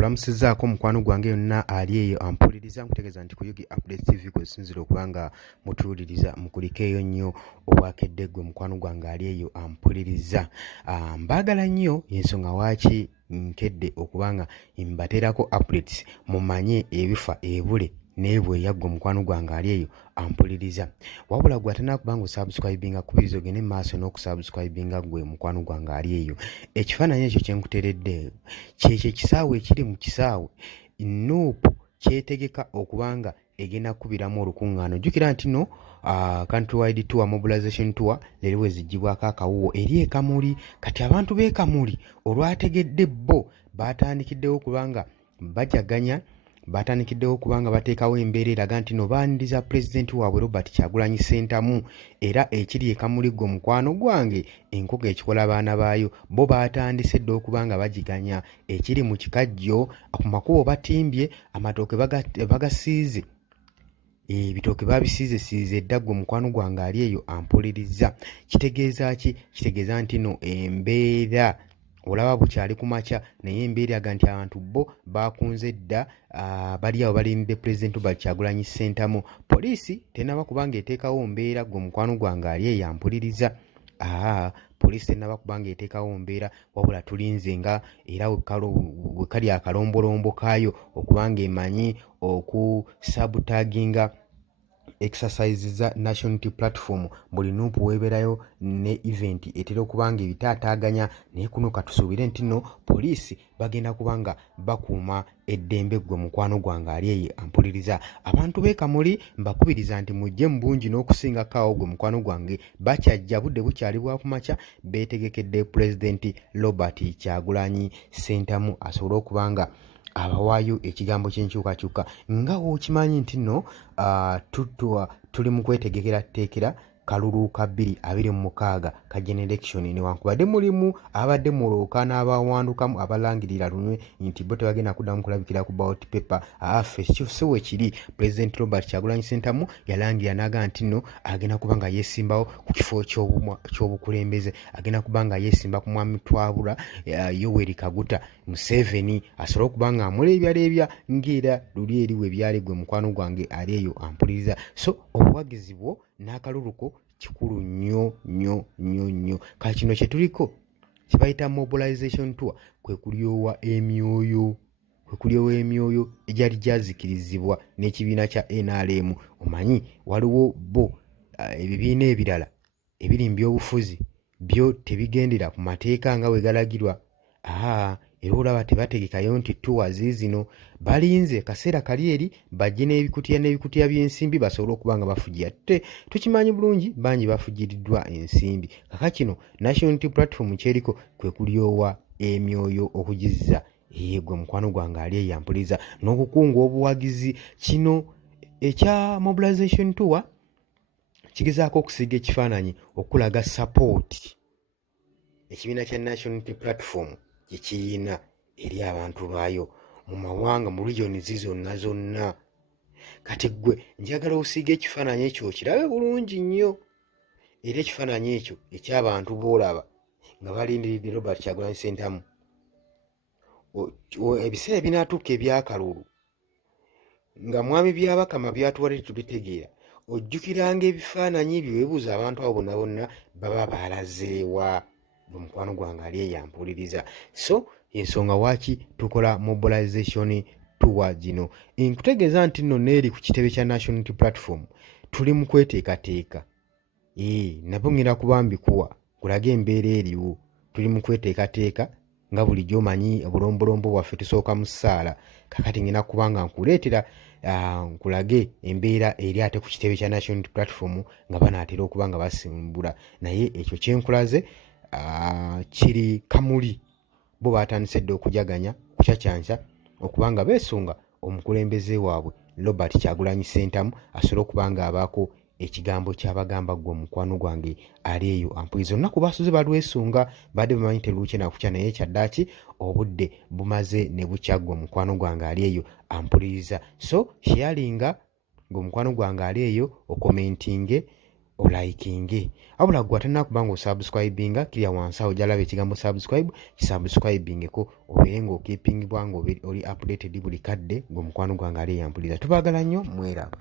Nkulamusizaako mukwano gwange yonna ali eyo ampuliriza nkutegeeza nti ku Yugi Update TV kwesinzira okuba nga mutuwuliriza mukuliko eyo nnyo obwakedde ggwe mukwano gwange ali eyo ampuliriza. Mbaagala nnyo ensonga waaki nkedde okuba nga mbateerako updates mumanye ebifa ebule nebweya ggwe mukwano gwange ali eyo ampuliriza. Wabula gwe atanaakuba nga osubscribinga kubiriza ogende maaso n'okusubscribinga ggwe mukwano gwange ali eyo. Ekifaananyi ekyo kye nkuteeredde kyekyo ekisaawe ekiri mu kisaawe Nuupu kyetegeka okuba nga egenda kukubiramu olukungano. Jjukira nti no countrywide tour mobilization tour leero weeziggyibwako akawuwo eri e Kamuli. Kati abantu b'e Kamuli olwategedde bo baatandikiddewo kubanga bajaganya batandikiddewo kubanga bateekawo embeera eraga nti no baaniriza pulezidenti waabwe Robert Kyagulanyi Ssentamu era ekiri e Kamuli ggwe mukwano gwange enkoko ekikola abaana baayo bo baatandise dda okuba nga bagiganya ekiri mu kikajjo ku makubo batimbye amatooke bagasiize ebitooke babisiizesiize dda ggwe mukwano gwange ali eyo ampuliriza. Kitegeeza ki? Kitegeeza nti no embeera olaba bukyali ku makya naye embeera yaga nti abantu bo bakunze dda bali awo balindidde pulezidenti Robert Kyagulanyi Ssentamu. Poliisi tennaba kuba nga eteekawo mbeera ggwe mukwano gwange ali eyo ampuliriza. Poliisi tennaba kuba nga eteekawo mbeera wabula tulinze nga era bwe kali akalombolombo kaayo okuba nga emanyi okusabutaginga exercise za National Unity Platform. Buli Nuupu weeberayo ne event etera okuba nga ebitaataaganya naye kuno katusuubire nti no poliisi bagenda kuba nga bakuuma eddembe ggwe mukwano gwange ali eyo ampuliriza. Abantu b'e Kamuli mbakubiriza nti mujje mu bungi n'okusingako awo ggwe mukwano gwange bakyajja budde bukyali bwa kumakya beetegekedde pulezidenti Robert Kyagulanyi Ssentamu asobole okuba nga abawaayo ekigambo ky'enkyukakyuka. Nga wokimanyi nti no tuli mu kwetegekera tteekera kalulu ka 2026 ka generation newankubadde mulimu abadde mulooka n'abawandukamu abalangirira lunywe nti bo tebagenda kuddamu kulabikira ku ballot paper. Ffe si we kiri. Pulezidenti Robert Kyagulanyi Ssentamu yalangirira n'aga nti no agenda kuba nga yeesimbawo ku kifo ky'obukulembeze, agenda kuba nga yeesimba ku mwami Twabula Yoweri Kaguta Museveni asobole okuba nga amuleebyaleebya ng'era luli eri we byali ggwe mukwano gwange ali eyo ampuliriza. So obuwagizi bwo n'akaluluko kikulu nnyo nnyo nnyo nnyo. Kati kino kye tuliko kye bayita mobilization tour kwe kulyowa emyoyo egyali gyazikirizibwa n'ekibiina kya NRM. Omanyi waliwo bo ebibiina ebirala ebiri mu byobufuzi byo tebigendera ku mateeka nga bwe galagirwa. Era olaba tebategekayo nti tuwa ziizino balinze kaseera kali eri bajje n'ebikutiya by'ensimbi basobole okuba nga bafugira. Tukimanyi bulungi bangi bafugiriddwa ensimbi. Kaka kino National Unity Platform kyeriko kwe kulyowa emyoyo okugizza gwe mukwano gwange ali eyo ampuliriza n'okukunga obuwagizi. Kino ekya mobilization tour kigezaako okusiiga ekifaananyi okulaga support ekibiina kya National Unity Platform gye kiyina eri abantu baayo mu mawanga mu regions zonna. Kati ggwe njagala osiiga ekifaananyi ekyo kirabe bulungi nnyo era ekifaananyi ekyo eky'abantu b'olaba nga balindiridde Robert Kyagulanyi Ssentamu ebiseera binaatuuka ebyakalulu nga mwami byabakama byatuwadde tubitegeera ojjukiranga ebifaananyi ebyo weebuuza abantu abo bonna bonna baba baalazeewa mukwano gwange ali eyo ampuliriza. So ensonga waaki tukola mobilization tour gino nkutegeeza nti nno neeri ku kitebe kya National Unity Platform tuli mu kweteekateeka. Nabo ngenda kuba mbikuwa kulage embeera eriwo. Tuli mu kweteekateeka nga bulijjo omanyi obulombolombo bwaffe tusooka mu ssaala. Kakati ngenda kuba nga nkuleetera nkulage embeera eri ate ku kitebe kya National Unity Platform nga banaatera okuba nga basimbula. Naye ekyo kyenkulaze kiri Kamuli bo baatandise dda okujaganya kukyakyansa okuba nga beesunga omukulembeze waabwe Robert Kyagulanyi Ssentamu asobole okuba nga abaako ekigambo ky'abagamba ggwe mukwano gwange ali eyo ampuliriza. Olunaku basuze balwesunga badde bamanyi terukye nakukya naye kyaddaaki obudde bumaze ne bukya ggwe mukwano gwange ali eyo ampuliriza. So sharinga ggwe mukwano gwange ali eyo okomentinge olaikinge. Wabula ggwe atannakuba nga osubscribinga kirya wansi awo gy'alaba ekigambo subscribe kisubscribingeko obeere ng'okeepingibwa ng'oli updated buli kadde ng'omukwano gwange ali eyampulira. Tubaagala nnyo mweraba.